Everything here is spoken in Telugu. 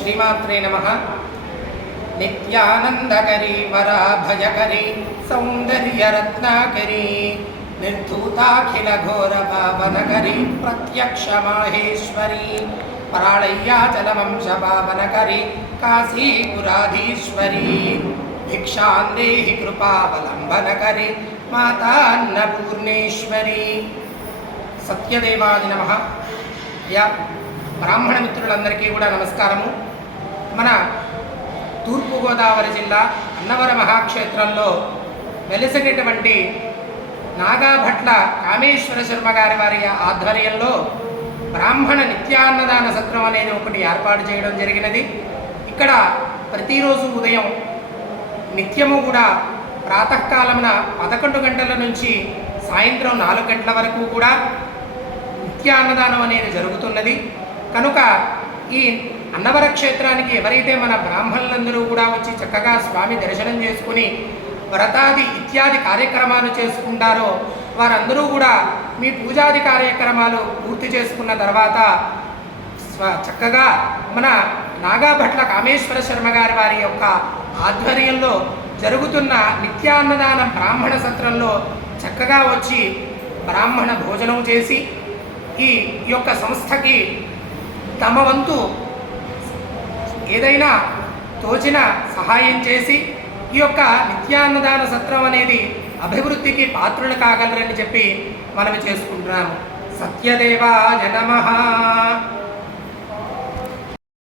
श्रीमात्रे नमः। नित्यानंदकरी वराभयकरी सौंदर्यरत्नाकरी निर्धूताखिल घोर पावनकरी प्रत्यक्ष माहेश्वरी पराळय्याचलवंश पावनकरी काशीपुराधीश्वरी भिक्षां देहि कृपावलंबनकरी माता अन्नपूर्णेश्वरी। सत्यदेवादि नमः। या బ్రాహ్మణ మిత్రులందరికీ కూడా నమస్కారము। మన తూర్పు గోదావరి జిల్లా అన్నవరం మహాక్షేత్రంలో వెలిసినటువంటి నాగాభట్ల కామేశ్వర శర్మ గారి వారి ఆధ్వర్యంలో బ్రాహ్మణ నిత్యాన్నదాన సత్రం అనేది ఒకటి ఏర్పాటు చేయడం జరిగినది। ఇక్కడ ప్రతిరోజు ఉదయం నిత్యము కూడా ప్రాతకాలమున 11 గంటల నుంచి సాయంత్రం 4 గంటల వరకు కూడా నిత్యాన్నదానం అనేది జరుగుతున్నది। కనుక ఈ అన్నవర క్షేత్రానికి ఎవరైతే మన బ్రాహ్మణులందరూ కూడా వచ్చి చక్కగా స్వామి దర్శనం చేసుకుని వ్రతాది ఇత్యాది కార్యక్రమాలు చేసుకుంటారో వారందరూ కూడా మీ పూజాది కార్యక్రమాలు పూర్తి చేసుకున్న తర్వాత చక్కగా మన నాగాభట్ల కామేశ్వర శర్మ గారి వారి యొక్క ఆధ్వర్యంలో జరుగుతున్న నిత్యాన్నదానం బ్రాహ్మణ సత్రంలో చక్కగా వచ్చి బ్రాహ్మణ భోజనం చేసి ఈ యొక్క సంస్థకి తమ వంతు ఏదైనా తోచిన సహాయం చేసి ఈ యొక్క నిత్యాన్నదాన సత్రం అనేది అభివృద్ధికి పాత్రులు కాగలరని చెప్పి మనవి చేసుకుంటున్నాము। సత్యదేవాయ నమః।